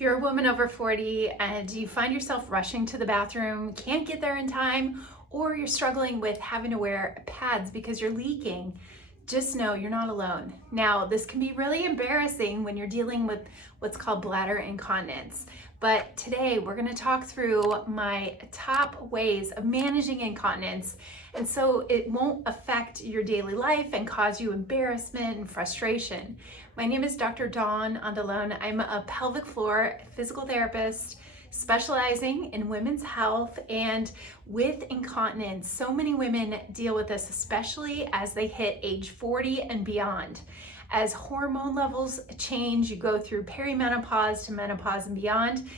If you're a woman over 40 and you find yourself rushing to the bathroom, can't get there in time, or you're struggling with having to wear pads because you're leaking, just know you're not alone. Now, this can be really embarrassing when you're dealing with what's called bladder incontinence. But today we're going to talk through my top ways of managing incontinence, and so it won't affect your daily life and cause you embarrassment and frustration. My name is Dr. Dawn Andalone. I'm a pelvic floor physical therapist specializing in women's health and with incontinence. So many women deal with this, especially as they hit age 40 and beyond. As hormone levels change, you go through perimenopause to menopause and beyond.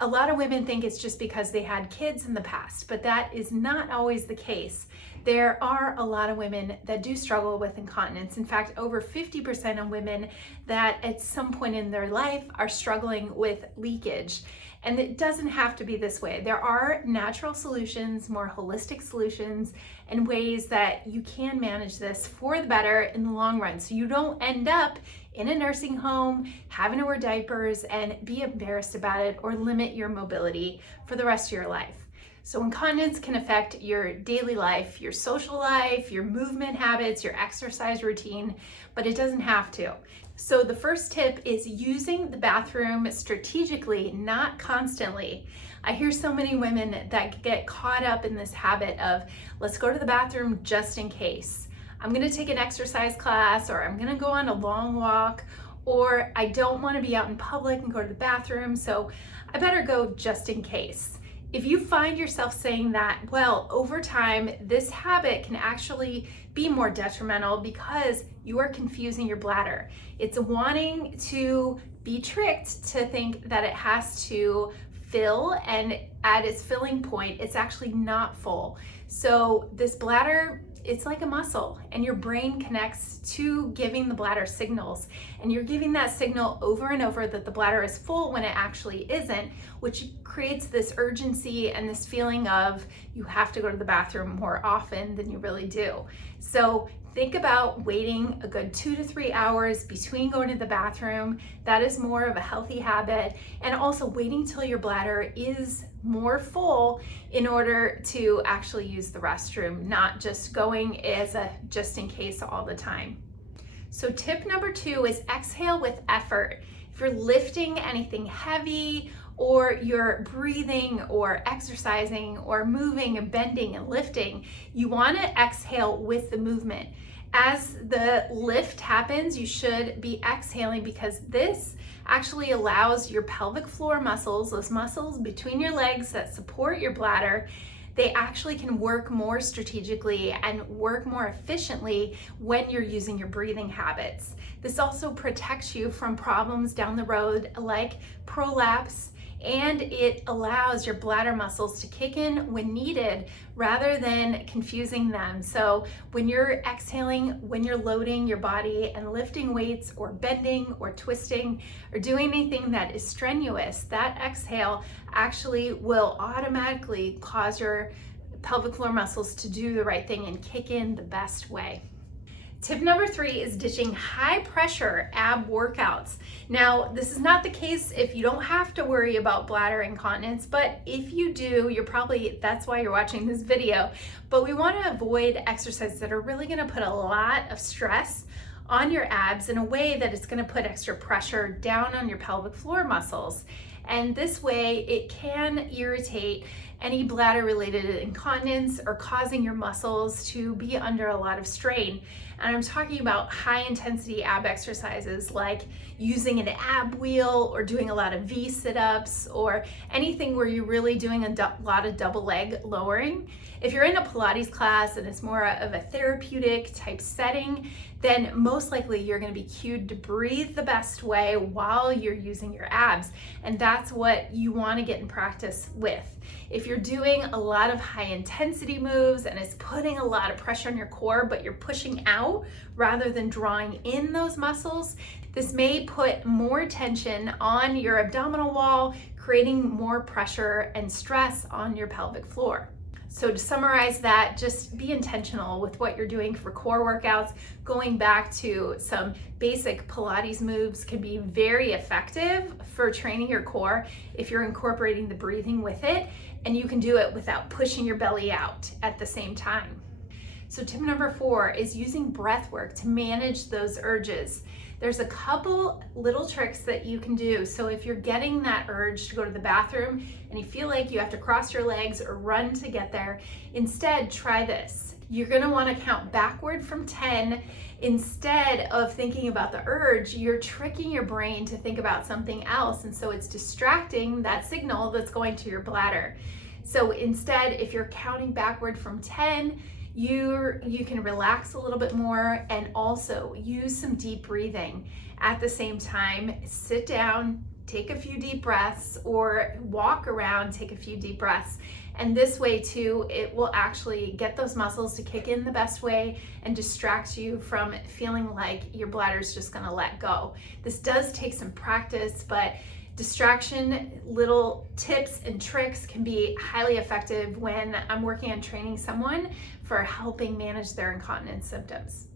A lot of women think it's just because they had kids in the past, but that is not always the case. There are a lot of women that do struggle with incontinence. In fact, over 50% of women that at some point in their life are struggling with leakage. And it doesn't have to be this way. There are natural solutions, more holistic solutions, and ways that you can manage this for the better in the long run. So you don't end up in a nursing home, having to wear diapers and be embarrassed about it or limit your mobility for the rest of your life. So incontinence can affect your daily life, your social life, your movement habits, your exercise routine, but it doesn't have to. So the first tip is using the bathroom strategically, not constantly. I hear so many women that get caught up in this habit of, let's go to the bathroom just in case. I'm gonna take an exercise class, or I'm gonna go on a long walk, or I don't wanna be out in public and go to the bathroom, so I better go just in case. If you find yourself saying that, well, over time, this habit can actually be more detrimental because you are confusing your bladder. It's wanting to be tricked to think that it has to fill, and at its filling point, it's actually not full. So this bladder, it's like a muscle, and your brain connects to giving the bladder signals, and you're giving that signal over and over that the bladder is full when it actually isn't, which creates this urgency and this feeling of you have to go to the bathroom more often than you really do. So think about waiting a good 2 to 3 hours between going to the bathroom. That is more of a healthy habit. And also waiting till your bladder is more full in order to actually use the restroom, not just going as a just in case all the time. So tip number 2 is exhale with effort. If you're lifting anything heavy, or you're breathing or exercising or moving and bending and lifting, you want to exhale with the movement. As the lift happens, you should be exhaling, because this actually allows your pelvic floor muscles, those muscles between your legs that support your bladder, they actually can work more strategically and work more efficiently when you're using your breathing habits. This also protects you from problems down the road like prolapse, and it allows your bladder muscles to kick in when needed rather than confusing them. So when you're exhaling, when you're loading your body and lifting weights or bending or twisting or doing anything that is strenuous, that exhale actually will automatically cause your pelvic floor muscles to do the right thing and kick in the best way. Tip number 3 is ditching high pressure ab workouts. Now, this is not the case if you don't have to worry about bladder incontinence, but if you do, that's why you're watching this video. But we want to avoid exercises that are really going to put a lot of stress on your abs in a way that it's going to put extra pressure down on your pelvic floor muscles. And this way it can irritate any bladder related incontinence or causing your muscles to be under a lot of strain. And I'm talking about high intensity ab exercises like using an ab wheel or doing a lot of V sit-ups or anything where you're really doing a lot of double leg lowering. If you're in a Pilates class and it's more of a therapeutic type setting, then most likely you're going to be cued to breathe the best way while you're using your abs. And that's what you want to get in practice with. If you're doing a lot of high intensity moves and it's putting a lot of pressure on your core, but you're pushing out rather than drawing in those muscles, this may put more tension on your abdominal wall, creating more pressure and stress on your pelvic floor. So to summarize that, just be intentional with what you're doing for core workouts. Going back to some basic Pilates moves can be very effective for training your core if you're incorporating the breathing with it, and you can do it without pushing your belly out at the same time. So tip number 4 is using breath work to manage those urges. There's a couple little tricks that you can do. So if you're getting that urge to go to the bathroom and you feel like you have to cross your legs or run to get there, instead try this. You're gonna wanna count backward from 10. Instead of thinking about the urge, you're tricking your brain to think about something else. And so it's distracting that signal that's going to your bladder. So instead, if you're counting backward from 10, you can relax a little bit more and also use some deep breathing. At the same time, sit down, take a few deep breaths, or walk around, take a few deep breaths. And this way too, it will actually get those muscles to kick in the best way and distract you from feeling like your bladder's just gonna let go. This does take some practice, but distraction, little tips and tricks can be highly effective when I'm working on training someone for helping manage their incontinence symptoms.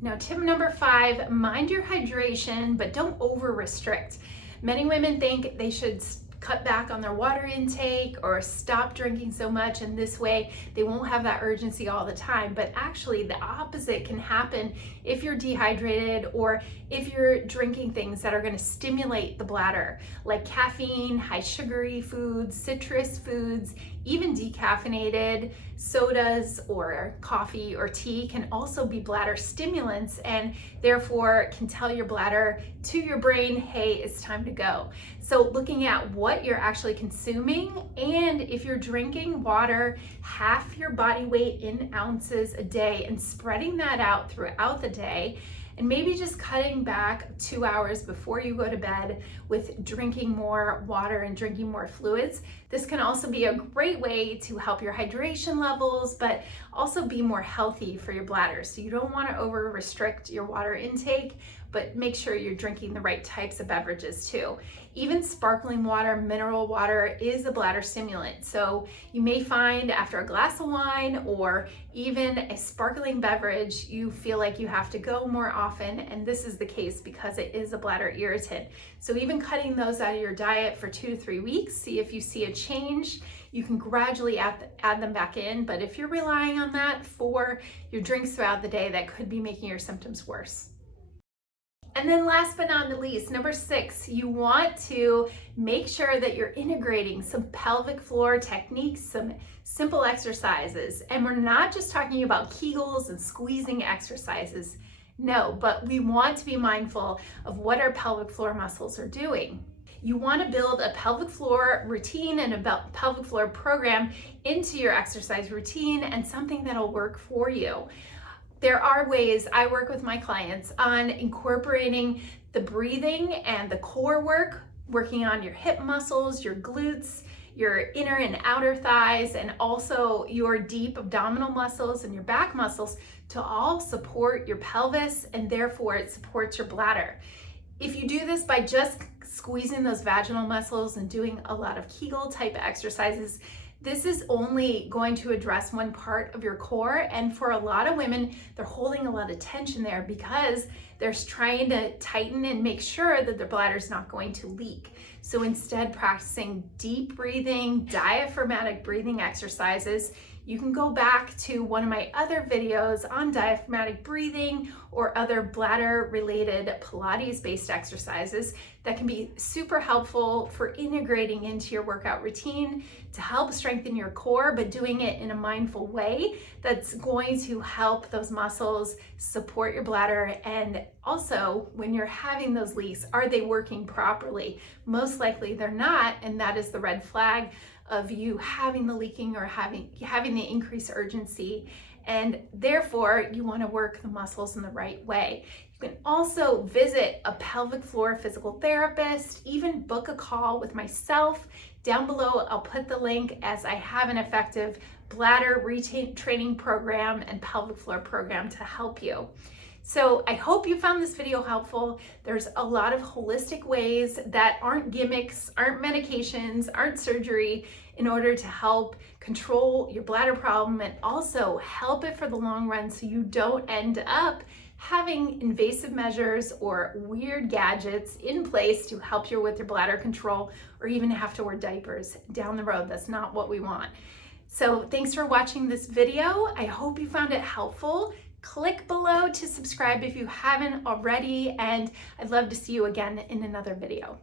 Now, tip number 5, mind your hydration, but don't over restrict. Many women think they should cut back on their water intake or stop drinking so much, and this way they won't have that urgency all the time. But actually the opposite can happen if you're dehydrated or if you're drinking things that are going to stimulate the bladder, like caffeine, high sugary foods, citrus foods, even decaffeinated sodas or coffee or tea can also be bladder stimulants, and therefore can tell your bladder to your brain, hey, it's time to go. So looking at what you're actually consuming, and if you're drinking water half your body weight in ounces a day and spreading that out throughout the day, and maybe just cutting back 2 hours before you go to bed with drinking more water and drinking more fluids. This can also be a great way to help your hydration levels, but also be more healthy for your bladder. So you don't want to over restrict your water intake, but make sure you're drinking the right types of beverages too. Even sparkling water, mineral water is a bladder stimulant. So you may find after a glass of wine or even a sparkling beverage, you feel like you have to go more often. And this is the case because it is a bladder irritant. So even cutting those out of your diet for 2 to 3 weeks, see if you see a change. You can gradually add them back in. But if you're relying on that for your drinks throughout the day, that could be making your symptoms worse. And then last but not the least, number 6, you want to make sure that you're integrating some pelvic floor techniques, some simple exercises. And we're not just talking about Kegels and squeezing exercises. No, but we want to be mindful of what our pelvic floor muscles are doing. You want to build a pelvic floor routine and a pelvic floor program into your exercise routine, and something that'll work for you. There are ways I work with my clients on incorporating the breathing and the core work, working on your hip muscles, your glutes, your inner and outer thighs, and also your deep abdominal muscles and your back muscles to all support your pelvis, and therefore it supports your bladder. If you do this by just squeezing those vaginal muscles and doing a lot of Kegel type exercises, this is only going to address one part of your core, and for a lot of women, they're holding a lot of tension there because they're trying to tighten and make sure that their bladder's not going to leak. So instead, practicing deep breathing, diaphragmatic breathing exercises. You can go back to one of my other videos on diaphragmatic breathing or other bladder-related Pilates-based exercises that can be super helpful for integrating into your workout routine to help strengthen your core, but doing it in a mindful way that's going to help those muscles support your bladder. And also, when you're having those leaks, are they working properly? Most likely they're not, and that is the red flag of you having the leaking or having the increased urgency, and therefore you want to work the muscles in the right way. You can also visit a pelvic floor physical therapist, even book a call with myself. Down below, I'll put the link, as I have an effective bladder retraining program and pelvic floor program to help you. So I hope you found this video helpful. There's a lot of holistic ways that aren't gimmicks, aren't medications, aren't surgery, in order to help control your bladder problem and also help it for the long run so you don't end up having invasive measures or weird gadgets in place to help you with your bladder control, or even have to wear diapers down the road. That's not what we want. So thanks for watching this video. I hope you found it helpful. Click below to subscribe if you haven't already, and I'd love to see you again in another video.